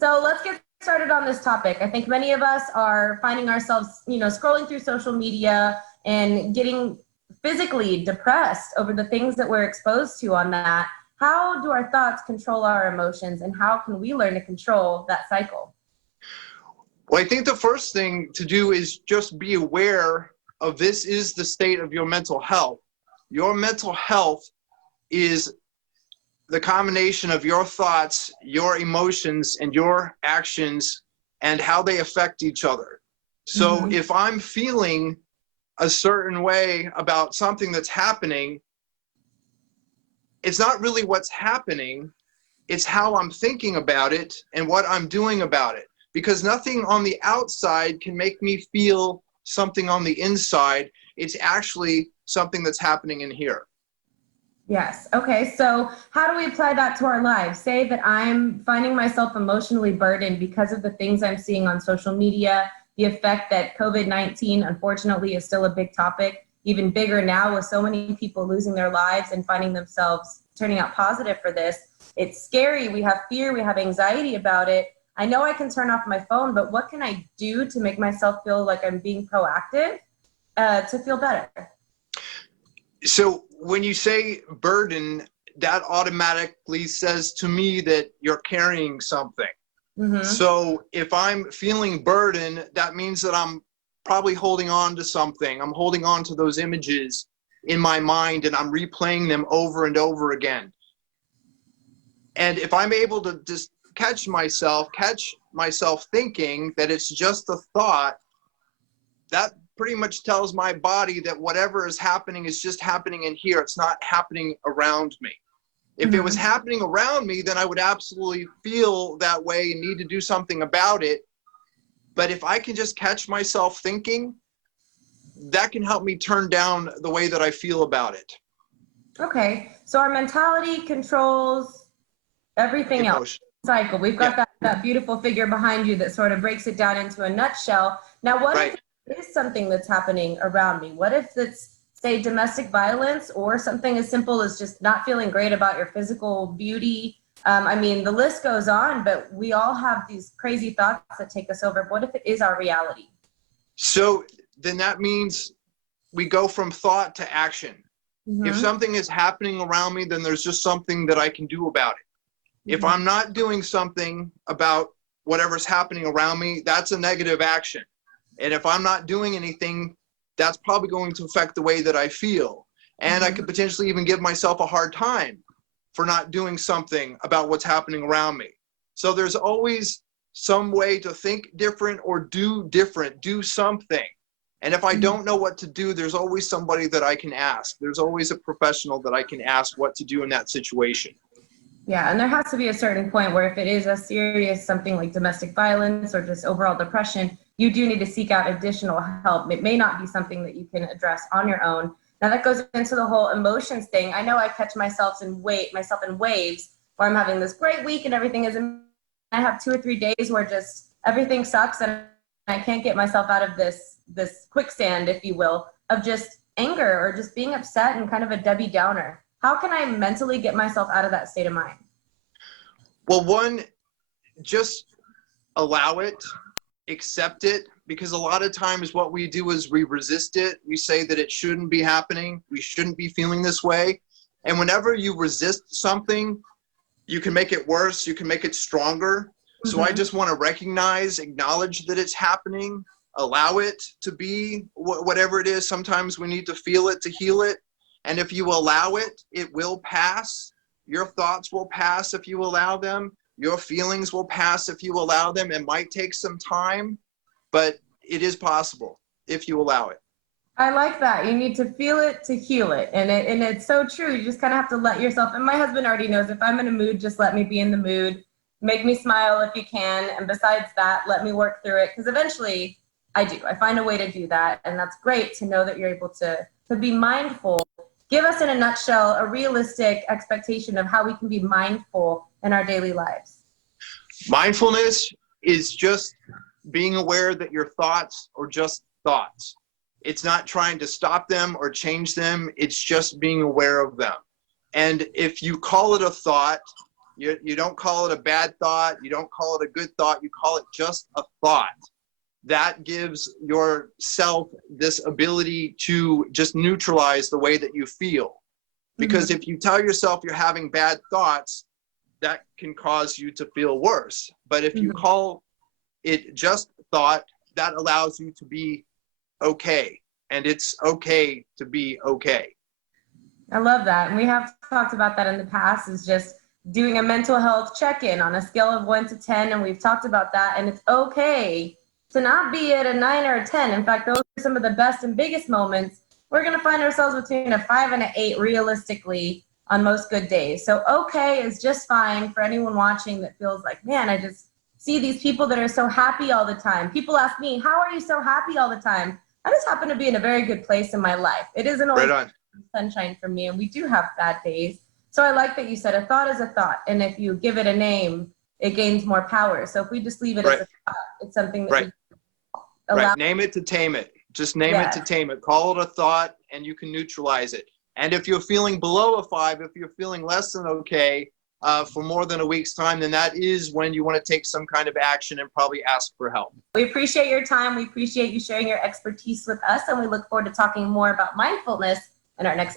So let's get started on this topic. I think many of us are finding ourselves, scrolling through social media and getting physically depressed over the things that we're exposed to on that. How do our thoughts control our emotions, and how can we learn to control that cycle? Well, I think the first thing to do is just be aware of this is the state of your mental health. Your mental health is the combination of your thoughts, your emotions, and your actions, and how they affect each other. So if I'm feeling a certain way about something that's happening, it's not really what's happening, it's how I'm thinking about it and what I'm doing about it. Because nothing on the outside can make me feel something on the inside. It's actually something that's happening in here. Yes. Okay. So how do we apply that to our lives? Say that I'm finding myself emotionally burdened because of the things I'm seeing on social media, the effect that COVID-19, unfortunately, is still a big topic, even bigger now with so many people losing their lives and finding themselves turning out positive for this. It's scary. We have fear. We have anxiety about it. I know I can turn off my phone, but what can I do to make myself feel like I'm being proactive to feel better? So when you say burden, that automatically says to me that you're carrying something. So if I'm feeling burden, that means that I'm probably holding on to something. I'm holding on to those images in my mind and I'm replaying them over and over again. And if I'm able to just catch myself thinking that it's just a thought, that pretty much tells my body that whatever is happening is just happening in here. It's not happening around me. If it was happening around me, then I would absolutely feel that way and need to do something about it. But if I can just catch myself thinking, that can help me turn down the way that I feel about it. Okay. So our mentality controls everything else. Cycle. We've got that beautiful figure behind you that sort of breaks it down into a nutshell. Now, what if it is something that's happening around me? What if it's, say, domestic violence or something as simple as just not feeling great about your physical beauty? I mean, the list goes on, but we all have these crazy thoughts that take us over. What if it is our reality? So then that means we go from thought to action. If something is happening around me, then there's just something that I can do about it. If I'm not doing something about whatever's happening around me, that's a negative action. And if I'm not doing anything, that's probably going to affect the way that I feel. And I could potentially even give myself a hard time for not doing something about what's happening around me. So there's always some way to think different or do different, do something. And if I don't know what to do, there's always somebody that I can ask. There's always a professional that I can ask what to do in that situation. Yeah, and there has to be a certain point where if it is as serious something like domestic violence or just overall depression, you do need to seek out additional help. It may not be something that you can address on your own. Now that goes into the whole emotions thing. I know I catch myself in waves where I'm having this great week and everything is, I have 2 or 3 days where just everything sucks and I can't get myself out of this quicksand, if you will, of just anger or just being upset and kind of a Debbie Downer. How can I mentally get myself out of that state of mind? Well, one, just allow it, accept it, because a lot of times what we do is we resist it. We say that it shouldn't be happening. We shouldn't be feeling this way. And whenever you resist something, you can make it worse. You can make it stronger. So I just want to recognize, acknowledge that it's happening, allow it to be whatever it is. Sometimes we need to feel it to heal it. And if you allow it, it will pass. Your thoughts will pass if you allow them. Your feelings will pass if you allow them. It might take some time, but it is possible if you allow it. I like that. You need to feel it to heal it. And it's so true. You just kind of have to let yourself, and my husband already knows, if I'm in a mood, just let me be in the mood. Make me smile if you can. And besides that, let me work through it. Because eventually I do. I find a way to do that. And that's great to know that you're able to be mindful. Give us, in a nutshell, a realistic expectation of how we can be mindful in our daily lives. Mindfulness is just being aware that your thoughts are just thoughts. It's not trying to stop them or change them. It's just being aware of them. And if you call it a thought, You don't call it a bad thought. You don't call it a good thought. You call it just a thought. That gives yourself this ability to just neutralize the way that you feel. Because if you tell yourself you're having bad thoughts, that can cause you to feel worse. But if you call it just thought, that allows you to be okay. And it's okay to be okay. I love that. And we have talked about that in the past, is just doing a mental health check-in on a scale of 1 to 10. And we've talked about that. And it's okay to not be at a 9 or a 10. In fact, those are some of the best and biggest moments. We're going to find ourselves between a 5 and an 8 realistically on most good days. So okay is just fine for anyone watching that feels like, man, I just see these people that are so happy all the time. People ask me, how are you so happy all the time? I just happen to be in a very good place in my life. It isn't always sunshine for me, and we do have bad days. So I like that you said a thought is a thought, and if you give it a name, it gains more power. So if we just leave it as a thought, it's something that we allow. Name it to tame it. Just name it to tame it. Call it a thought, and you can neutralize it. And if you're feeling below a 5, if you're feeling less than okay for more than a week's time, then that is when you want to take some kind of action and probably ask for help. We appreciate your time. We appreciate you sharing your expertise with us, and we look forward to talking more about mindfulness in our next